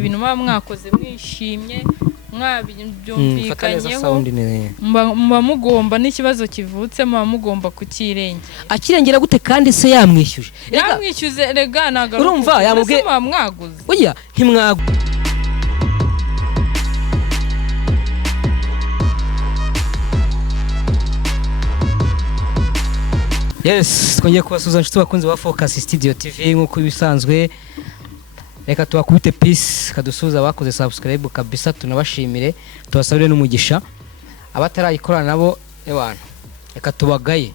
ibintu mwakoze mwishimye mwabyumvikanyeho muba mugomba n'ikibazo kivutse muba mugomba kukirengera. Akirengera gute kandi se yamwishyuje? Yamwishyuze rega nagaruka. Urumva yamubwiye mwaguze. Oya ntimwagu. Yes, twongeye kubasuza nshuti bakunze ba Focus Studio TV nkuko bisanzwe. Reka tubakubite peace kadusuza bakoze subscribe kabisa, tunabashimire tubasabire n'umugisha. Abatarayikora nabo ebana reka tubagaye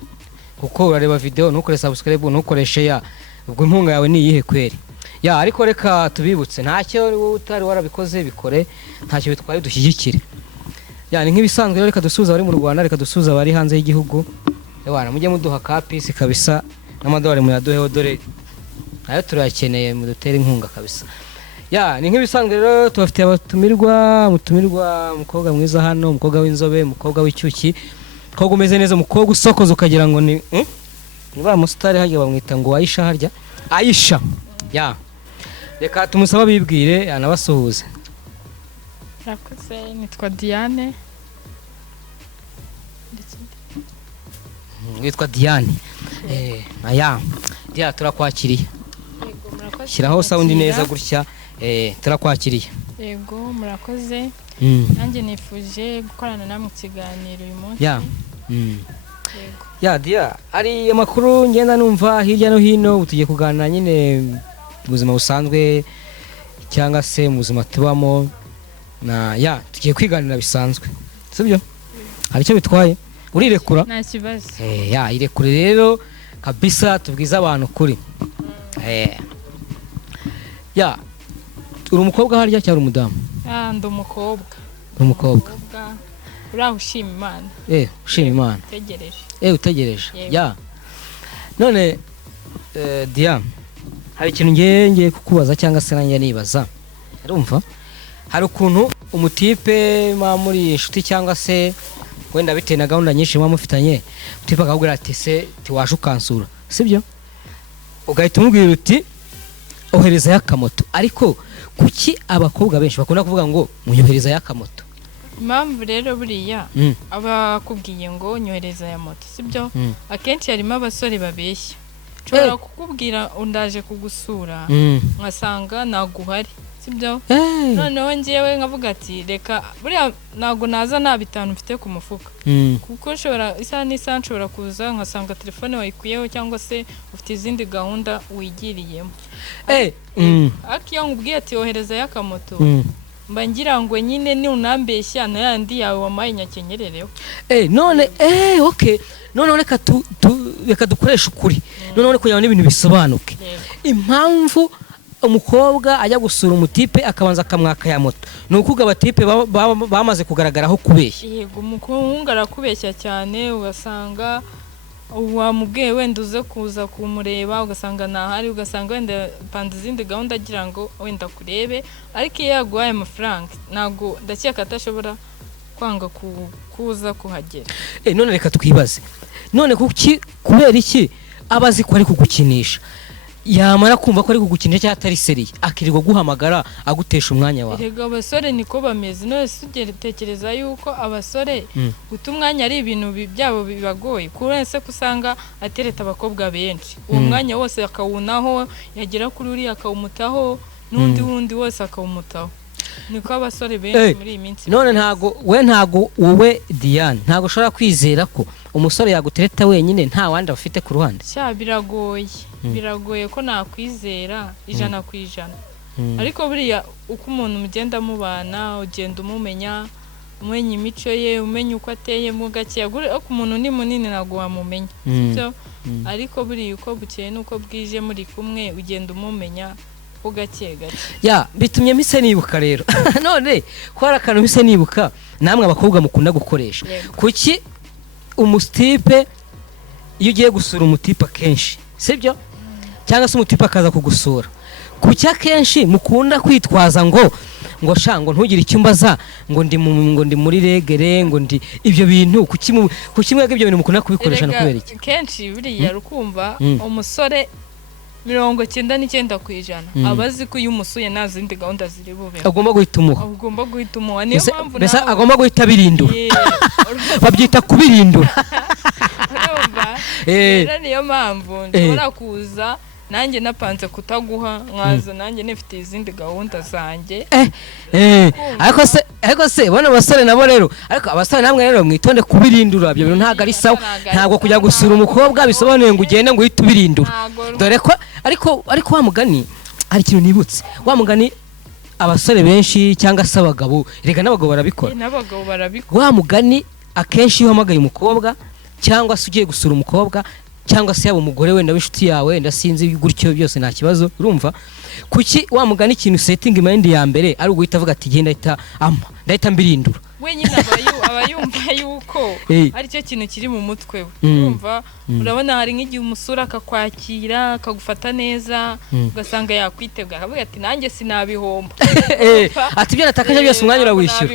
kuko urareba video nukore subscribe nukoreshe ya ubwo impunga yawe ni yihe kweri ya. Ariko reka tubibutse ntacyo utari warabikoze bikore, ntacyo bitwaye dushyigikire yani nk'ibisanzwe. Reka dusuza bari mu Rwanda, reka dusuza bari hanze y'igihugu ebana, mujye muduha ka peace kabisa n'amadolari muyaduheho, dore ayo turakeneye mudutere inkunga kabisa ya. Ni nk'ibisanzwe rero tubafitiye abatumirwa, umukobwa mwiza hano, umukobwa w'inzobe, umukobwa w'icyuki, umukobwa umeze neza, umukobwa usokoza ukagira ngo ni ba musitari hajya bamwita ngo Aisha harya Aisha ya. Reka tumusaba bibwire anabasuhuze. Rakoze nitwa Diane. Witwa Diane aya dia turakwakiriye. Shiraho sound neza gutya turakwakiriye. Yego murakoze. Nanjye nifuje gukorana namwe kiganiro uyu munsi ya. Yego ya dia ari amakuru ngenda numva hirya no hino, utugiye kuganira nyine ubuzima busanzwe cyangwa se mu buzima tubamo na ya, tugiye kwiganira bisanzwe sibyo? Hari icyo bitwaye urirekura? Nta kibazo. Ya irekure rero kabisa, tubwiza abantu kuri ya. Uri umukobwa harya cyangwa umudamu? Ndi umukobwa. Umukobwa uraho ushima Imana. Ushima Imana. Utegereje. Utegereje ya. None Dia, hari ikintu ngiye kukubaza cyangwa se nanjye nibaza. Urumva hari ukuntu umutipe muri inshuti cyangwa se wenda bitewe na gahunda nyinshi mufitanye, utipa akakubwira ati se tiwaje ukansura sibyo, ugahita umubwira uti ohereza y'akamoto. Ariko kuki abakobwa benshi bakunda kuvuga ngo munyohereza y'akamoto? Impamvu rero buriya abakubwiye ngo nyohereza ya moto sibyo, akenshi harimo abasore babeshya. Nshobora kukubwira undaje kugusura nkasanga naguhari sibyo, noneho ngewe nkavuga ati reka buriya nago naza nta bitanu mfite ku mufuka, kuko nshobora isaha n'isaha nshobora kuza nkasanga telefone wayikuyeho cyangwa se ufite izindi gahunda wigiriyemo. Ariko iyo nkubwiye ati ohereza y'akamoto mba ngira ngo nyine ni unambeshya na yandi yawe wamaye nyakenyerereho. None okay, none reka dukoresha ukuri, none kugira ngo ibintu bisobanuke. Impamvu umukobwa ajya gusura umutipe akabanza akamwaka ya moto nuko abatipe bamaze kugaragaraho kubeshya. Yego umukungu arakubeshya cyane, ugasanga wamubwiye wenda uze kuza kumureba ugasanga ntahari, ugasanga wenda panda izindi gahunda agira ngo wenda kurebe, ariko iyo yaguhaye amafaranga ntago ndakeka atashobora kwanga kuza kuhagera. None reka twibaze, none kubera iki abazi ko ari kugukinisha, yamara kumva ko ari kugukinisha cyangwa atari seriye akirirwa guhamagara agutesha umwanya wawe? Erega abasore niko bameze. None sugeretekereza yuko abasore guta umwanya ari ibintu byabo bibagoye, kurense kusanga atereta abakobwa benshi uwo mwanya wose akawunaho, yagera kuri uri akawumutaho n'undi wundi wose akawumutaho. Niko abasore benshi muri iyi minsi. None ntago wowe Diane ntago ushobora kwizera ko umusore yagutereta wenyine nta wandi afite ku ruhande? Biragoye ko nakwizera 100%. Ariko buriya uko umuntu mugenda mubana ugenda umumenya imico ye, umenya uko ateye mu gake. Ariko umuntu ni munini ntago wamumenya sibyo, ariko buriya uko bukeye nuko bwije muri kumwe ugenda umumenya ko gake ya. Bitumye mise nibuka rero none ko hari akantu mise nibuka namwe abakobwa mukunda gukoresha. Kuki umustipe iyo ugiye gusura umutipe kenshi sibyo, cyangwa se umutipe akaza kugusura, kuki akenshi mukunda kwitwaza ngo shango ntugire icyo mbaza ngo ndi muri regere ngo ndi ibyo bintu? kuki mwega ibyo bintu mukunda kubikoresha? No kubera iki kenshi buriya rukumva umusore 99% abazi ko iyo umusuye nta zindi gahunda ziri bube agomba guhita umuha niyo mpamvu mbese agomba guhita birindura babyita kubirindura rero niyo mpamvu nshobora kuza nanjye napanze kutaguha nkaza nanjye nifite izindi gahunda zanjye ariko se bano basore nabo rero ariko abasore namwe rero mwitonde kubirindura ibyo bintu ntago ari sawa ntago kujya gusura umukobwa bisobanuye ngo ugende ngo uhite ubirindura dore ko ariko wa mugani hari ikintu nibutse wa mugani abasore benshi cyangwa se abagabo rega n'abagabo barabikora wa mugani akenshi iyo uhamagaye umukobwa cyangwa se ugiye gusura umukobwa cyangwa se yaba umugore wenda w'inshuti yawe wenda sinzi gutyo byose nta kibazo urumva kuki wa mugani ikintu setting mind ya mbere ari uguhita avuga ati genda ndahita mbirindura wenyine abayumva yuko ari cyo kintu kiri mu mutwe we urumva urabona hari nk'igihe umusura akakwakira akagufata neza ugasanga yakwitega akavuga ati nanjye sinabihomba ati ibyo natakaje byose umwanya urawishyura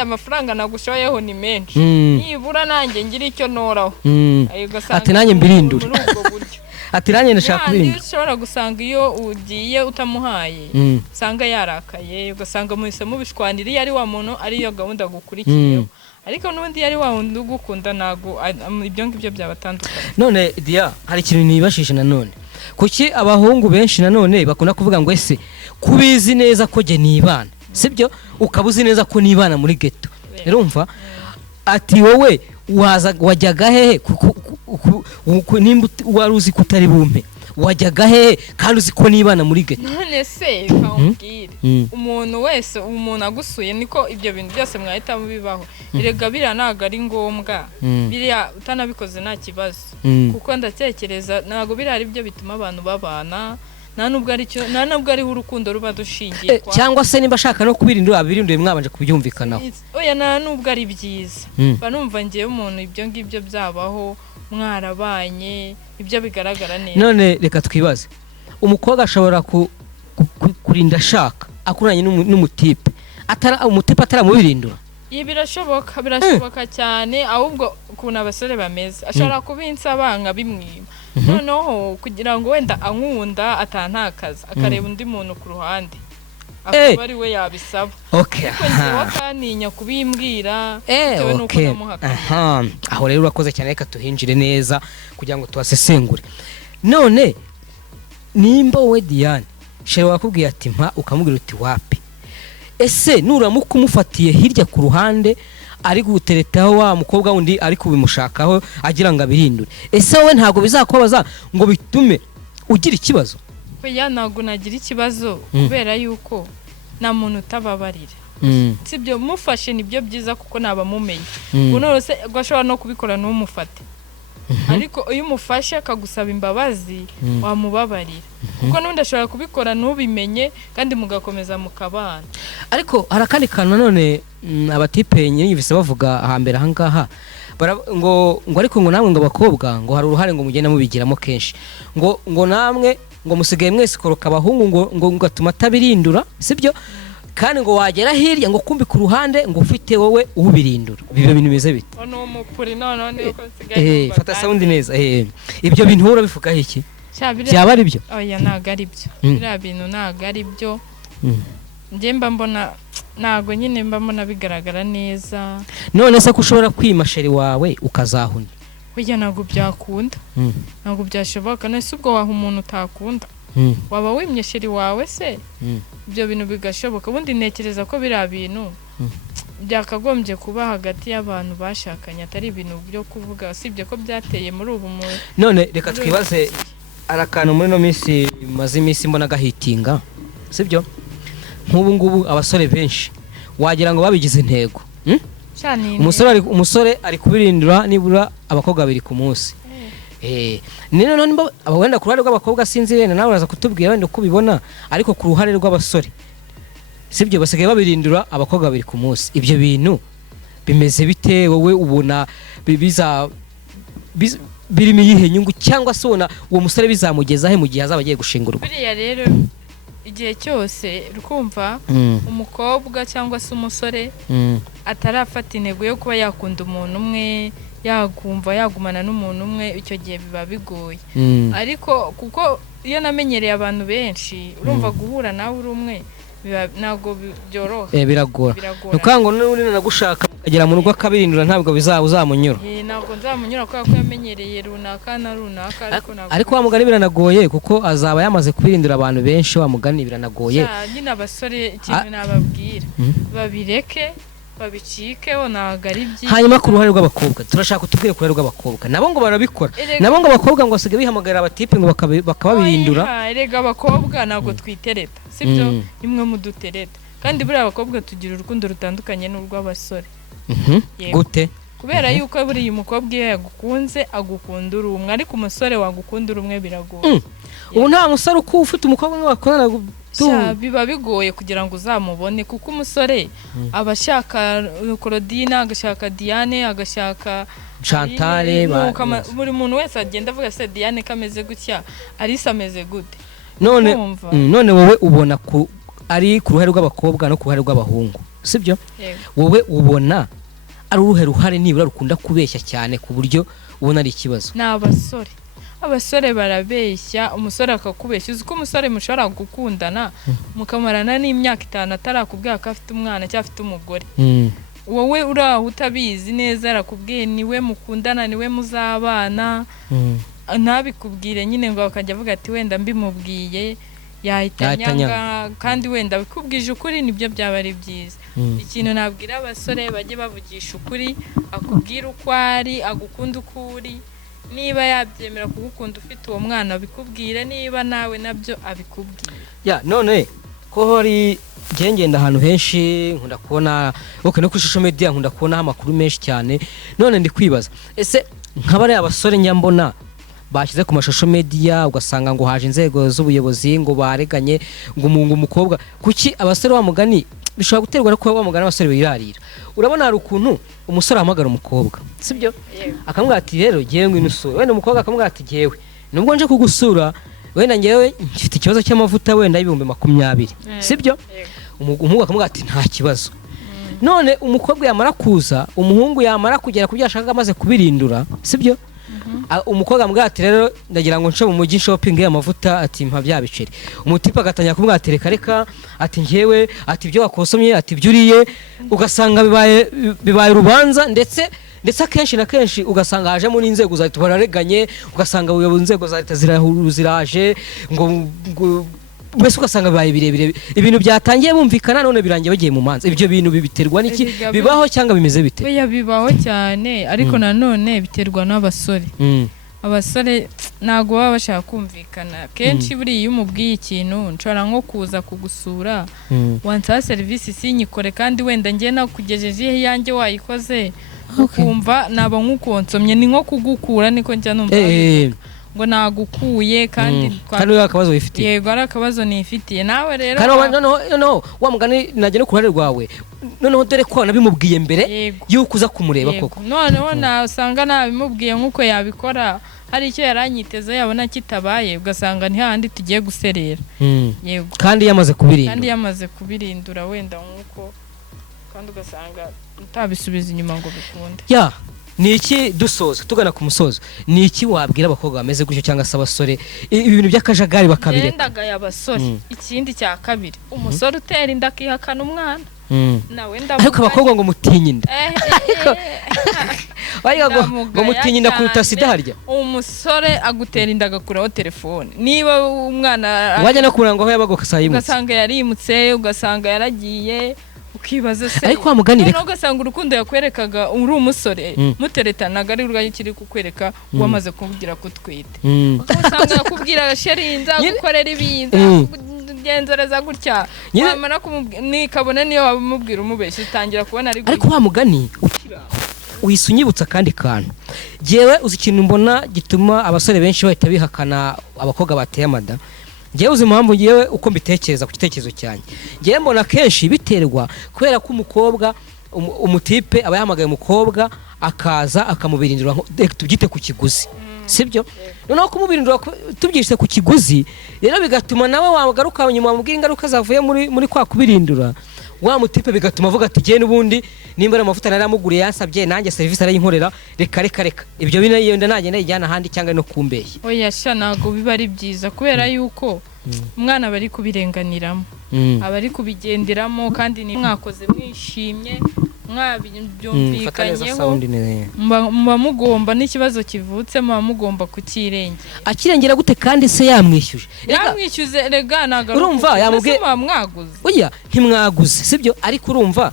amafaranga nagushoyeho ni menshi nibura nanjye ngira icyo noraho ati nanjye mbirindura ati nanjye ndashaka kubirindura ushobora gusanga iyo ugiye utamuhaye usanga yarakaye ugasanga muhise mubishwanira iyo ari wa muntu ariyo gahunda gukurikiyeho ariko n'ubundi yari wa wundi ugukunda ntago ibyo ngibyo byabatandukanye. None Dia hari ikintu nibashishe nanone kuki abahungu benshi nanone bakunda kuvuga ngo ese kubizi neza ko je nibana sibyo ukabuzi neza ko nibana muri ghetto urumva ati wowe wajyaga hehe nimba waruzi kutari bumpe wajyaga hehe kandi uzi ko nibana muri ghetto none se kawubwire umuntu wese umuntu agusuye niko ibyo bintu byose mwahita mubibaho irega bira naga ari ngombwa biriya utanabikoze nta kibazo kuko ndatekereza nago biri ari byo bituma abantu babana nta nubwo ari urukundo ruba dushingiye kwa cyangwa se nimba ashaka no kubirindura abirinduye mwabanje kubyumvikanaho oya nta nubwo ari byiza banumva ngiye umuntu ibyo ngibyo byabaho mwarabanye ibyo bigaragara neza. None reka twibaze umukobwa ashobora kurinda ashaka akuranye n'umutipe umutipe ataramubirindura birashoboka cyane ahubwo kuna abasore bameze ashobora kubinsa banga bimwima noneho kugira ngo wenda ankunda atantakaza akareba undi muntu ku ruhande akaba ari we yabisaba ngewe kaninya kubimbwira bitewe n'uko namuhakana. Aho rero urakoze cyane reka tuhinjire neza kugira ngo tuhasesengure. None nimba wowe Diane shere wakubwiye ati mpa ukamubwira uti wapi ese nuramuka umufatiye hirya ku ruhande ari guteretaho wa mukobwa wundi ari kubimushakaho agira ngo abirindure ese wowe ntago bizakubaza ngo bitume ugira ikibazo? Oya ntago nagira ikibazo kubera yuko nta muntu utababarira sibyo mufashe nibyo byiza kuko nabamumenye unose gwashobora no kubikora n'umufate ariko iyo umufashe akagusaba imbabazi wamubabarira kuko n'undi ashobora kubikora n'ubimenye kandi mugakomeza mukabana. Ariko harakandi kantu none abatipe nyirivise bavuga ahambere ahangaha ngo ariko ngo namwe ngo abakobwa ngo hari uruhare ngo mugenda mubigiramo kenshi ngo namwe ngo musigaye mwese koroka abahungu ngo gatuma tabirindura sibyo kandi ngo wagera hirya ngo kumbi ku ruhande ngo ufite wowe ubirindura ibyo bintu bimeze bite? Ono mukuri none uko sigaye fata sound neza ibyo bintu urabivuga iki byaba ari byo? Oya naga ari byo bira bintu naga ari byo njemba mbona nago nyine mba mbona bigaragara neza. None se ko ushobora kwima sheri wawe ukazahuna? Oya nago byakunda nago byashoboka nese ubwo waha umuntu utakunda waba wimye sheri wawe se ibyo bintu bigashoboka ubundi nekereza ko bira bintu byakagombye kuba hagati y'abantu bashakanye atari ibintu byo kuvuga sibye ko byateye muri ubu mu. None reka twibaze arakano muri no minsi maze iminsi mbona gahitinga sibyo nk'ubu ngubu abasore benshi wagira ngo babigize intego umusore ari kubirindura nibura abakobwa babiri ku munsi none nimba wenda ku ruhare rw'abakobwa sinzi wenda nawe uraza kutubwira wenda uko ubibona ariko ku ruhare rw'abasore sibyo basigaye babirindura abakobwa babiri ku munsi ibyo bintu bimeze bite wowe ubona birimo iyihe nyungu cyangwa se ubona uwo musore bizamugeza he mu gihe azaba agiye gushingurwa? Biriya rero igihe cyose rukumva umukobwa cyangwa se umusore atarafata intego yo kuba yakunda umuntu umwe yakumva yagumana n'umuntu umwe icyo gihe biba bigoye ariko kuko iyo namenyereye abantu benshi urumva guhura nawe uri umwe ntabwo byoroha biragora nukango n'uri nagushaka agera mu rugo akabirindura ntabwo uzamunyura ntabwo nzamunyura kubera ko yamenyereye runaka na runaka ariko wa mugani biranagoye kuko azaba yamaze kubirindura abantu benshi wa mugani biranagoye nyine abasore ikintu nababwira babireke babicikeho ntabwo ari byiza. Hanyuma ku ruhare rw'abakobwa turashaka kutubwire ku ruhare rw'abakobwa nabo ngo barabikora nabo ngo abakobwa ngo basigaye bihamagarira abatipe ngo bakababirindura. Erega abakobwa ntabwo twitereta sibyo imwe mu dutereta kandi buriya abakobwa tugira urukundo rutandukanye n'urw'abasore. Gute? Kubera yuko buriya umukobwa iyo yagukunze agukunda uri umwe ariko umusore wagukunda uri umwe biragoye. Ubu nta musore uko ufite umukobwa ngo bakundana biba bigoye kugira ngo uzamubone kuko umusore aba ashaka Claudine agashaka Diane agashaka Chantal buri muntu wese agenda avuga se Diane kameze gutya Alice ameze gute. None wowe ubona ari ku ruhare rw'abakobwa no ku ruhare rw'abahungu sibyo? Wowe ubona ari uruhe ruhare nibura rukunda kubeshya cyane ku buryo ubona ari ikibazo? Abasore barabeshya umusore akakubeshya uzi ko umusore mushobora gukundana mukamarana n'imyaka 5 atarakubwira ko afite umwana cyangwa afite umugore wowe uraho utabizi neza arakubwiye niwe mukundana niwe muzabana ntabikubwire nyine ngo akajya avuga ati wenda mbimubwiye yahitanyanga kandi wenda bikubwije ukuri nibyo byaba ari byiza. Ikintu nabwira abasore bajye bavugisha ukuri akubwira uko ari agukunda ukuri niba yabyemera kugukunda ufite uwo mwana bikubwire niba nawe nabyo abikubwira. None ko hori ngenda ahantu henshi nkunda kubona no kuri social media nkunda kubona amakuru menshi cyane none ndi kwibaza ese nk'abari abasore nyambona bashyize ku mashusho media ugasanga ngo haje inzego z'ubuyobozi ngo bareganye ngo umukobwa kuki abasore wa mugani bishobora guterwa no kuba bamugana abasore birarira. Urabona hari ukuntu umusore ahamagara umukobwa sibyo akamubwira ati rero ngiye ngwino usura wenda umukobwa akamubwira ati ngewe nubwo nje kugusura wenda ngewe mfite ikibazo cy'amavuta wenda y'ibihumbi 20 sibyo umuhungu akamubwira ati nta kibazo. None umukobwa yamara kuza umuhungu yamara kugera ku byashaka amaze kubirindura sibyo umukobwa ambwira ati rero ndagira ngo nce mu mujyi shopping y'amavuta ati mpa bya biceri umutipa agatanya kumubwira ati reka ati ngewe ati ibyo wakosomye ati byuriye ugasanga bibaye urubanza ndetse akenshi na kenshi ugasanga hajemo n'inzego za leta barareganye ugasanga ubuyobozi inzego za leta ziraje ngo mbese ugasanga bibaye birebire ibintu byatangiye bumvikana none birangiye bagiye mu manza. Ibyo bintu bibiterwa n'iki bibaho cyangwa bimeze bite? Bibaho cyane ariko nanone biterwa n'abasore. Abasore ntago baba bashaka kumvikana kenshi buri iyo umubwiye ikintu nshobora nko kuza kugusura wansa service sinyikore kandi wenda ngiye nakugejeje yanjye wayikoze ukumva naba nkukonsomye ni nko kugukura niko njya numva ngo nagukuye kandi akabazo wifitiye. Yego ari akabazo nifitiye nawe rero no wa mugani najye no kurare rwawe noneho dore ko nabimubwiye mbere yuko uza kumureba koko noneho nasanga nabimubwiye nkuko yabikora hari icyo yaranyiteze yabona kitabaye ugasanga ni handi tugiye guserera. Yego kandi yamaze kubirindura wenda nkuko kandi ugasanga utabisubiza inyuma ngo bikunde. Ni iki dusoza tugana ku musozo ni iki wabwira abakobwa bameze gutyo cyangwa se abasore ibintu by'akajagari bakabireka? Ndendaga y'abasore ikindi cya kabiri umusore utera inda akihakana umwana nawe ariko abakobwa ngo mutinye inda ngo mutinye inda kuruta sida harya umusore agutera inda agakuraho telefone niba umwana wajya no kuranga aho yabago ugasanga yarimutse ugasanga yaragiye ukibaza se ariko wamuganire ugasanga urukundo yakwerekaga uri umusore muteretanaga ari urwaye kiri kukwereka wamaze kuvugira kutwite ugasanga yakubwira sherinza gukorera ibinza genzereza gutya wamara nikabona niyo wabimubwira umubeshye utangira kubona ariko wamugani uyisunyibutsa kandi kantu jewe uzi ikintu mbona gituma abasore benshi bahita bihakana abakobwa bateye amada ngewe uzi impamvu ngewe uko mbitekereza ku gitekerezo cyanjye ngewe mbona kenshi biterwa kubera ko umukobwa umutipe aba yahamagaye umukobwa akaza akamubirindura tubyite ku kiguzi sibyo noneho kumubirindura tubyise ku kiguzi rero bigatuma nawe wagaruka nyuma wamubwira ingaruka zavuye muri kwa kubirindura wa mutipe bigatuma avuga ati je n'ubundi nimba amavuta naramuguriye yansabye nanjye service arayinkorera reka ibyo binayenda nanjye ndajyana handi cyangwa no kumbeshya. Oya sha nago biba ari byiza kubera yuko umwana bari kubirenganiramo abari kubigenderamo kandi ni mwakoze mwishimye mwabyumvikanyeho muba mugomba n'ikibazo kivutse muba mugomba kukirengera. Akirengera gute kandi se yamwishyuje rega nagaruka urumva yamubwiye mwaguze oya ntimwaguze sibyo ariko urumva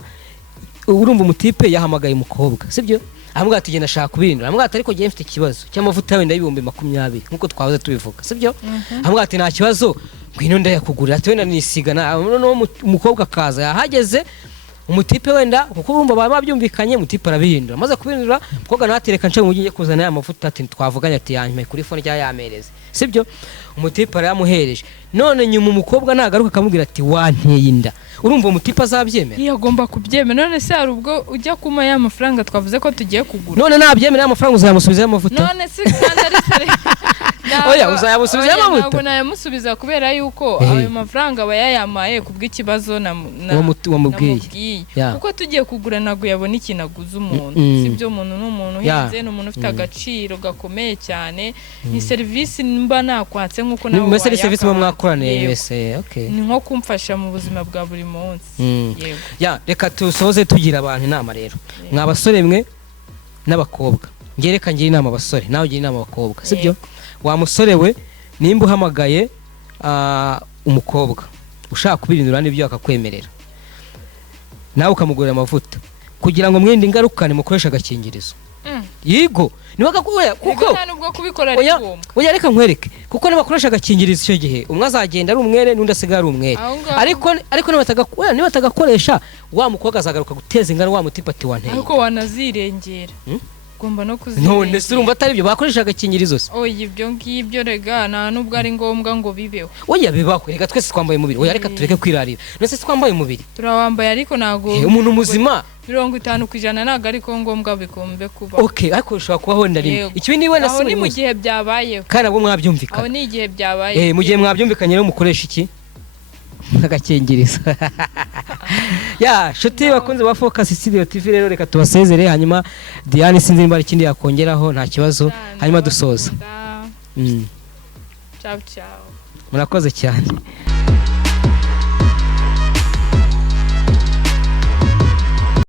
umutipe yahamagaye umukobwa sibyo amubwira ati genda shaka kubirindura amubwira ati ariko giye mfite ikibazo cy'amavuta wenda y'ibihumbi 20 nkuko twahoze tubivuga sibyo amubwira ati nta kibazo ngwino ndayakugurira ati wenda nisigana no umukobwa kaza yahageze umutipe wenda kuko urumva babyumvikanye umutipe arabihindura maze kubirindura umukobwa natereka nce mugiye kuzana amavuta ati twavuganye ati yanyime kuri phone rya yamereze sibyo umutipe aramuhereje none nyuma umukobwa nagaruka akamubwira ati wanteye inda urumva umutipe azabyemera yagomba kubyemera none se hari ubwo ujya kuma ya mafaranga twavuze ko tugiye kugura none nabyemera amafaranga uzayamusubiza amavuta none se kandi ari sare oya uzayamusubiza amavuta ntabwo nayamusubiza kubera yuko ayo mafaranga bayayamaye kubw'ikibazo wamubwiye kuko tugiye kugura nago yabona ikinaguza umuntu sibyo umuntu n'umuntu uhenze n'umuntu ufite agaciro gakomeye cyane ni service mba nakwatse nkuko nawe waya ni service mwa mwakorane wese okay ni nko kumfasha mu buzima bwa buri munsi yego ya reka tusoze tugira abantu inama rero mwabasore mwe n'abakobwa ngereka ngira inama abasore nawe ugira inama abakobwa sibyo wa musore we nimba uhamagaye umukobwa ushaka kubirindura n'ibyo akakwemerera nawe ukamugurira amavuta kugira ngo mwende ingarukane mukoresha agakingirizo yigo niwagakuya kuko nubwo kubikora ari ngombwa oya reka nkwereke kuko nibakoresha agakingirizo cyo gihe umwe azagenda ari umwere n'undi asigaye ari umwere ariko nibatagakoresha wa mukobwa azagaruka guteza ingano wa mutipa ati wanteye ariko wanazirengera ugomba no kuzirengera none se urumva atari byo bakoresha agakingirizo se oya ibyo ngibyo rega nta nubwo ari ngombwa ngo bibeho oya bibaho reka twese twambaye umubiri oya reka tureke kwirarira none se twambaye umubiri turawambaye ariko nago umuntu muzima 50% nago ariko ngombwa bikombe kuba okay ariko ushobora kubaho ndarimwe ikibi ni wenda se mu gihe byabayeho kandi abo mwabyumvikana aho ni igihe byabaye mu gihe mwabyumvikanye rero mukoresha iki agakingirizo ya shuti bakunze ba Focus Studio TV rero reka tubasezere hanyuma Diane sinzi nimba ikindi yakongeraho nta kibazo hanyuma dusoza ciao ciao murakoze cyane